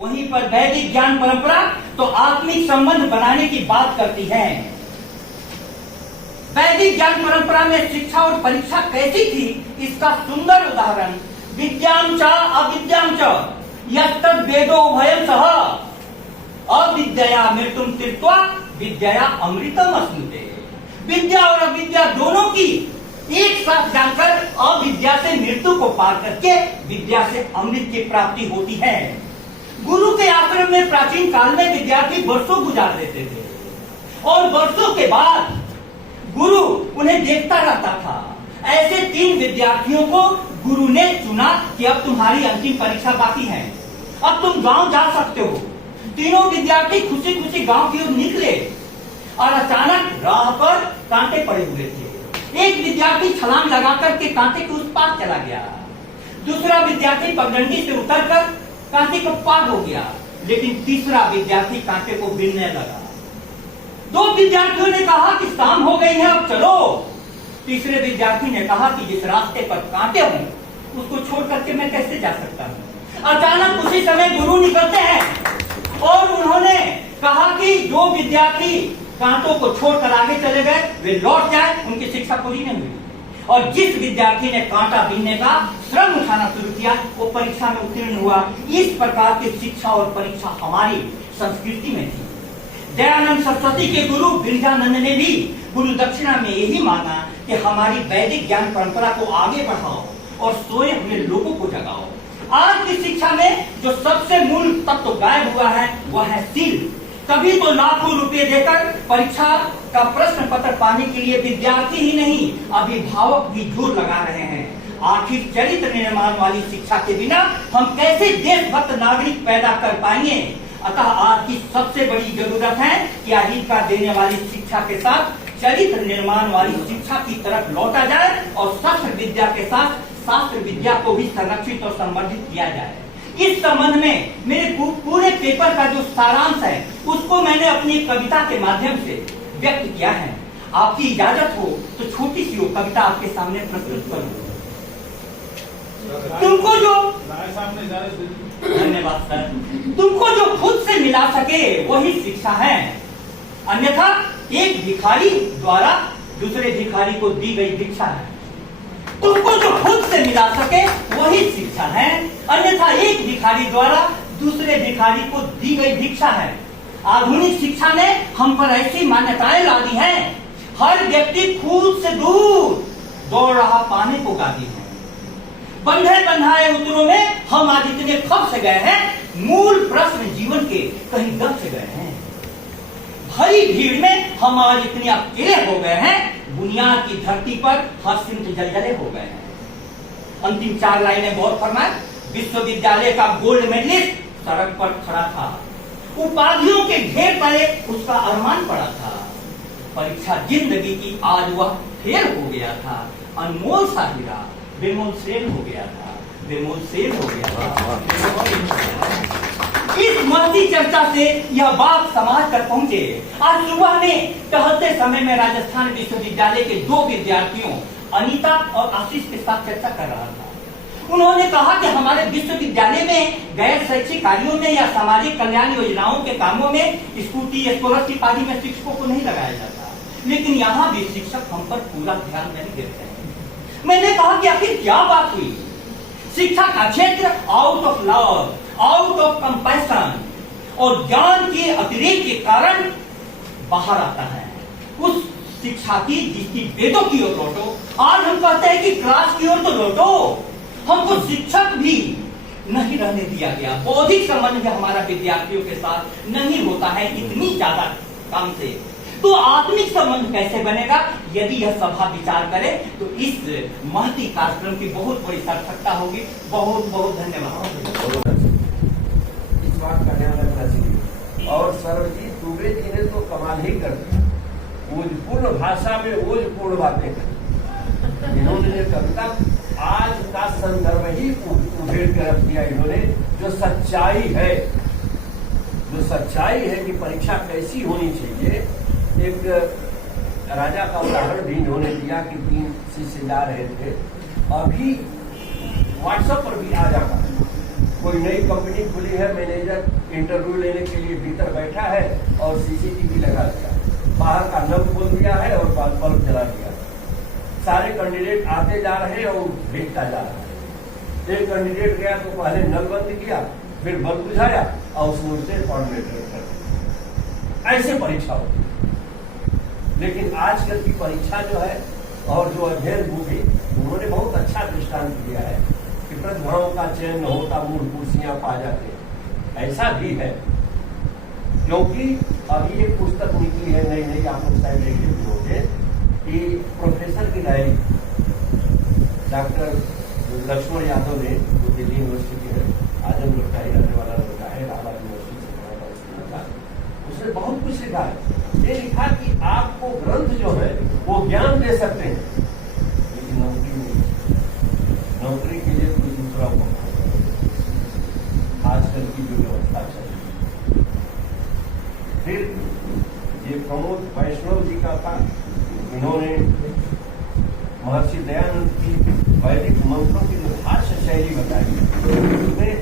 वहीं पर वैदिक ज्ञान परंपरा तो आत्मिक संबंध बनाने की बात करती है। वैदिक ज्ञान परंपरा में शिक्षा और परीक्षा कैसी थी, इसका सुंदर उदाहरण विद्यां च अविद्यां च यस्तद् वेदो भयं सह अविद्या मृत्युम तीर्त्वा विद्या अमृतम अश्नुते। विद्या और अविद्या दोनों की एक साथ जाकर अविद्या से मृत्यु को पार करके विद्या से अमृत की प्राप्ति होती है। गुरु के आश्रम में प्राचीन काल में विद्यार्थी वर्षों गुजार देते थे और वर्षों के बाद गुरु उन्हें देखता रहता था। ऐसे 3 विद्यार्थियों को गुरु ने चुना कि अब तुम्हारी अंतिम परीक्षा बाकी है, अब तुम गांव जा सकते हो। तीनों विद्यार्थी खुशी खुशी गांव की ओर निकले और अचानक राह पर कांटे पड़े हुए थे। एक विद्यार्थी छलांग लगाकर के कांटे के उस पार चला गया, दूसरा विद्यार्थी पगडंडी से उतरकर कांटे को पार हो गया, लेकिन तीसरा विद्यार्थी कांटे को बीनने लगा। 2 विद्यार्थियों ने कहा कि शाम हो गई है, अब चलो। तीसरे विद्यार्थी ने कहा कि जिस रास्ते पर कांटे हों उसको छोड़ करके मैं कैसे जा सकता हूँ। अचानक उसी समय गुरु निकलते हैं और उन्होंने कहा कि जो विद्यार्थी कांटों को छोड़कर आगे चले गए वे लौट जाए, उनकी शिक्षा पूरी नहीं हुई। और जिस विद्यार्थी ने कांटा बीनने का श्रम उठाना शुरू किया वो परीक्षा में उत्तीर्ण हुआ। इस प्रकार की शिक्षा और परीक्षा हमारी संस्कृति में थी। दयानंद सरस्वती के गुरु बिरजानंद ने भी गुरु दक्षिणा में यही मांगा कि हमारी वैदिक ज्ञान परंपरा को आगे बढ़ाओ और सोए हुए लोगों को जगाओ। आज की शिक्षा में जो सबसे मूल तत्व गायब हुआ है वह है सील। तभी तो लाखों रुपए देकर परीक्षा का प्रश्न पत्र पाने के लिए विद्यार्थी ही नहीं अभिभावक भी जोर लगा रहे हैं। आखिर चरित्र निर्माण वाली शिक्षा के बिना हम कैसे देशभक्त नागरिक पैदा कर पाएंगे। अतः आज की सबसे बड़ी जरूरत है कि आजीविका देने वाली शिक्षा के साथ चरित्र निर्माण वाली शिक्षा की तरफ लौटा जाए और शस्त्र विद्या के साथ शास्त्र विद्या को भी संरक्षित और संवर्धित किया जाए। इस संबंध में मेरे पूरे पेपर का जो सारांश है उसको मैंने अपनी कविता के माध्यम से व्यक्त किया है। आपकी इजाजत हो तो छोटी सी वो कविता आपके सामने प्रस्तुत करूं। तुमको जो धन्यवाद सर, तुमको जो खुद से मिला सके वही शिक्षा है, अन्यथा एक भिखारी द्वारा दूसरे भिखारी को दी गई भिक्षा है। तुमको जो खुद से मिला सके वही शिक्षा है, अन्यथा एक भिखारी द्वारा दूसरे भिखारी को दी गई भिक्षा है। आधुनिक शिक्षा ने हम पर ऐसी मान्यताएं ला दी हैं, हर व्यक्ति खुद से दूर दौड़ रहा पाने को गाती है। बंधे बंधाए उत्तरों में हम आज इतने खप से गए हैं, मूल प्रश्न जीवन के कहीं दब से गए हैं। भरी भीड़ में हम आज इतने अकेले हो गए हैं, बुनियाद की धरती पर हर्षित जलजले हो गए हैं। अंतिम 4 लाइनें बहुत फरमाए। विश्वविद्यालय का गोल्ड मेडलिस्ट सड़क पर खड़ा था, उपाधियों के ढेर तले उसका अरमान पड़ा था। परीक्षा जिंदगी की आज वह फेल हो गया था, अनमोल सा हीरा बेमोल सेल हो गया था, बेमोल सेल हो गया था। इस महती चर्चा से यह बात समाज तक पहुंचे। आज सुबह में टहलते समय में राजस्थान विश्वविद्यालय के 2 विद्यार्थियों अनीता और आशीष के साथ चर्चा कर रहा था। उन्होंने कहा कि हमारे विश्वविद्यालय में गैर शैक्षिक कार्यों में या सामाजिक कल्याण योजनाओं के कामों में स्कूटी स्कॉलरशिप आदि में शिक्षकों को नहीं लगाया जाता, लेकिन यहाँ भी शिक्षक हम पर पूरा ध्यान नहीं देते हैं। मैंने कहा कि आखिर क्या बात हुई। शिक्षा का क्षेत्र out of love, out of compassion और ज्ञान के अतिरेक के कारण बाहर आता है। उस शिक्षा की जिसकी वेदों की ओर लौटो। आज हम कहते हैं कि क्लास की ओर तो लौटो, हमको शिक्षक भी नहीं रहने दिया गया। बौद्धिक संबंध में हमारा विद्यार्थियों के साथ नहीं होता है इतनी ज्यादा काम से, तो आत्मिक संबंध कैसे बनेगा। यदि यह सभा विचार करे तो इस महती कार्यक्रम की बहुत बड़ी सार्थकता होगी। बहुत बहुत धन्यवाद। इस बात का ध्यान रखना चाहिए। और सर्वजीत दुबे जी ने तो कमाल ही कर दिया, ओजपूर्ण भाषा में ओजपूर्ण बातें करी। इन्होंने कविता आज का संदर्भ ही उधेड़ कर रख दिया। इन्होंने जो सच्चाई है कि परीक्षा कैसी होनी चाहिए। एक राजा का उदाहरण भी इन्होंने दिया कि 3 शिष्य जा रहे थे, अभी व्हाट्सएप पर भी आ जाता है कोई नई कंपनी खुली है, मैनेजर इंटरव्यू लेने के लिए भीतर बैठा है और सीसीटीवी लगा दिया, बाहर का नल खोल दिया है और बल्ब जला दिया। सारे कैंडिडेट आते जा रहे हैं और देखता जा रहा है। एक कैंडिडेट गया तो पहले नल बंद किया, फिर बल्ब बुझाया और उसने उसे कोऑर्डिनेटर कर दिया। ऐसे परीक्षा होती है। लेकिन आजकल की परीक्षा जो है और जो अध्ययन हुए, उन्होंने बहुत अच्छा दृष्टांत दिया है कि प्रतिभाओं का चयन होता, मूल कुर्सियां पा जाते। ऐसा भी है, क्योंकि अभी एक पुस्तक निकली है नई, आप लोग शायद देखे भी होंगे, कि प्रोफेसर की डायरी डॉक्टर लक्ष्मण यादव ने, जो दिल्ली यूनिवर्सिटी है, आजमगढ़ का ही रहने वाला लड़का है, इलाहाबाद यूनिवर्सिटी से पढ़ा था, उसने बहुत कुछ लिखा है। ये लिखा कि आपको ग्रंथ जो है वो ज्ञान दे सकते हैं, लेकिन नौकरी नहीं। नौकरी के लिए कोई दूसरा मौका, आजकल की जो व्यवस्था चल रही है। फिर ये प्रमोद वैष्णव जी का था, इन्होंने महर्षि दयानंद की वैदिक मंत्रों की जो भाष्य शैली बताई, उसमें